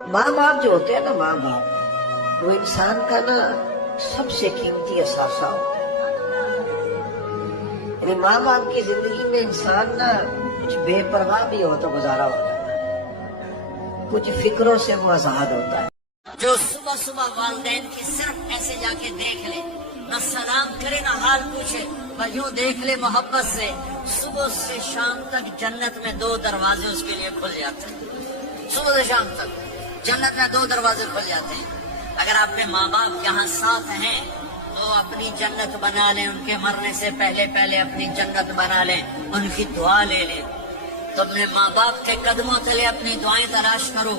माँ बाप जो होते हैं ना, माँ बाप वो इंसान का ना सबसे कीमती असासा होता है। यानी माँ बाप की जिंदगी में इंसान ना कुछ बेपरवाह भी हो तो गुजारा होता है, कुछ फिक्रों से वो आजाद होता है। जो सुबह सुबह वालिदैन की सिर्फ ऐसे जाके देख ले, न सलाम करे न हाल पूछे, बस यूं देख ले मोहब्बत से, सुबह से शाम तक जन्नत में 2 दरवाजे उसके लिए खुल जाते हैं। सुबह से शाम तक जन्नत में 2 दरवाजे खुल जाते हैं। अगर आपके माँ बाप यहाँ साथ हैं तो अपनी जन्नत बना लें, उनके मरने से पहले पहले अपनी जन्नत बना लें, उनकी दुआ ले लें। तो अपने माँ बाप के कदमों तले अपनी दुआएं तलाश करो,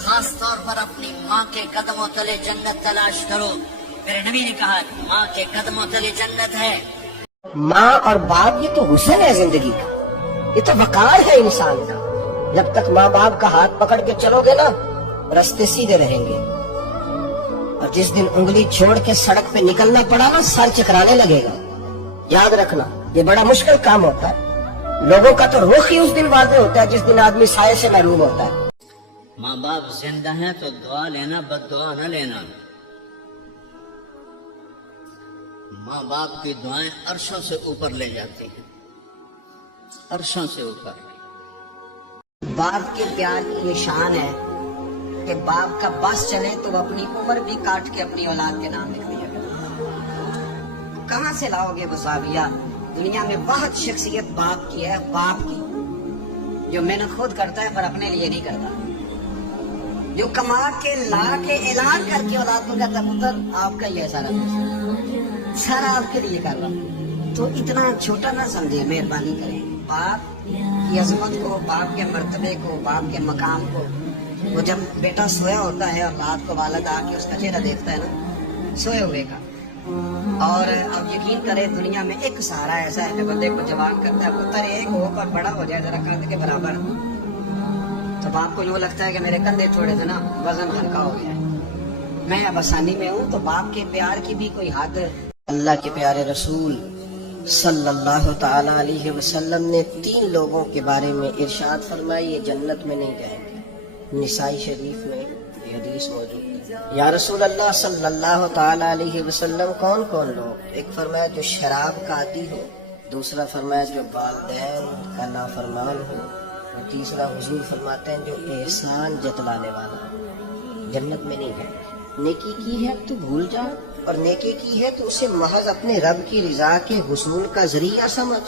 खास तौर पर अपनी माँ के कदमों तले जन्नत तलाश करो। मेरे नबी ने कहा माँ के कदमों तले जन्नत है। माँ और बाप ये तो हुस्न है जिंदगी का, ये तो वकार है इंसान का। जब तक माँ बाप का हाथ पकड़ के चलोगे ना, रास्ते सीधे रहेंगे, और जिस दिन उंगली छोड़ के सड़क पे निकलना पड़ा ना, सर चकराने लगेगा। याद रखना, ये बड़ा मुश्किल काम होता है। लोगों का तो रुख ही उस दिन वादे होता है जिस दिन आदमी साये से महरूम होता है। माँ बाप जिंदा है तो दुआ लेना, बद्दुआ न लेना। माँ बाप की दुआएं अर्शों से ऊपर ले जाती हैं, अर्शों से ऊपर। बाप के प्यार की ये शान है कि बाप का बस चले तो अपनी उम्र भी काट के अपनी औलाद के नाम लिख दिया करें। कहाँ से लाओगे मुसाविया? दुनिया में बहुत शख्सियत बाप की है, बाप की, जो मेहनत खुद करता है पर अपने लिए नहीं करता, जो कमा के ला के ऐलान करके औलाद को कहता है पुत्र आपका ही है सारा कुछ, सारा आपके लिए कर रहा हूं। तो इतना छोटा ना समझे, मेहरबानी करें। बाप की अजमत को, बाप के मर्तबे को, बाप के मकाम को, वो जब बेटा सोया होता है और रात को वालिद आके उसका चेहरा देखता है ना, सोए हुए का, और अब यकीन करें दुनिया में एक सहारा ऐसा है जो बंदे को जवान करता है, पुत्र एक हो पर बड़ा हो जाए जरा कद के बराबर, तो बाप को यूँ लगता है कि मेरे कंधे थोड़े से ना वजन हल्का हो गया है, मैं अब आसानी में हूँ। तो बाप के प्यार की भी कोई हद? अल्लाह के प्यारे रसूल सल्लल्लाहु ताला अलैहि वसल्लम ने 3 लोगों के बारे में इरशाद फरमाया ये जन्नत में नहीं जाएंगे। निसाई शरीफ में ये हदीस मौजूद है। या रसूल अल्लाह सल्लल्लाहु ताला अलैहि वसल्लम कौन कौन लोग? एक फरमाया जो शराब का आदी हो, दूसरा फरमाया जो वालिदैन का नाफरमान हो, और तीसरा हुजूर फरमाते हैं जो एहसान जतलाने वाला। जन्नत में नहीं जाएंगे। नेकी की है तो भूल जा, और नेकी की है तो उसे महज अपने रब की रजा के हुसूल का जरिया समझ।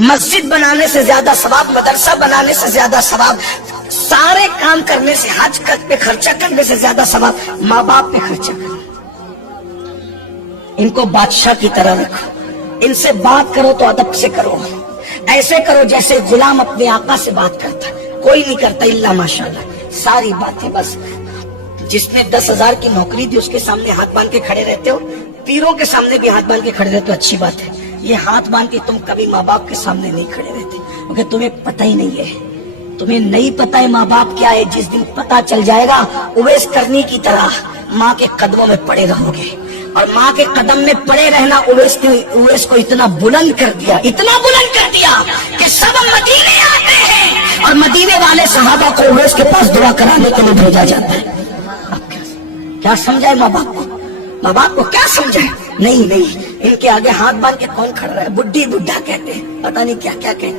مسجد بنانے سے زیادہ ثواب، مدرسہ بنانے سے زیادہ ثواب، سارے کام کرنے سے، حج پہ خرچہ کرنے سے زیادہ ثواب ماں باپ پہ خرچہ کرنا۔ ان کو بادشاہ کی طرح رکھو، ان سے بات کرو تو ادب سے کرو، ایسے کرو جیسے غلام اپنے آقا سے بات کرتا، کوئی نہیں کرتا الا ماشاءاللہ۔ ساری باتیں بس، جس نے 10,000 کی نوکری دی اس کے سامنے ہاتھ باندھ کے کھڑے رہتے ہو، پیروں کے سامنے بھی ہاتھ باندھ کے کھڑے رہتے ہو، اچھی بات ہے۔ یہ ہاتھ باندھ کے تم کبھی ماں باپ کے سامنے نہیں کھڑے رہتے، کیونکہ تمہیں پتہ ہی نہیں ہے، تمہیں نہیں پتہ ہے ماں باپ کیا ہے۔ جس دن پتہ چل جائے گا، اویس کرنی کی طرح ماں کے قدموں میں پڑے رہو گے، اور ماں کے قدم میں پڑے رہنا اویس کو اتنا بلند کر دیا، اتنا بلند کر دیا کہ سب مدینے آتے ہیں اور مدینے والے صحابہ کو اویس کے پاس دعا کرانے کے لیے بھیجا جاتا ہے۔ اب کیا سمجھائے ماں باپ کو؟ ماں باپ کو کیا سمجھائے؟ نہیں، ان کے آگے ہاتھ باندھ کے کون کھڑا ہے؟ بڈھی بڈھا کہتے ہیں، پتہ نہیں کیا کہتے ہیں۔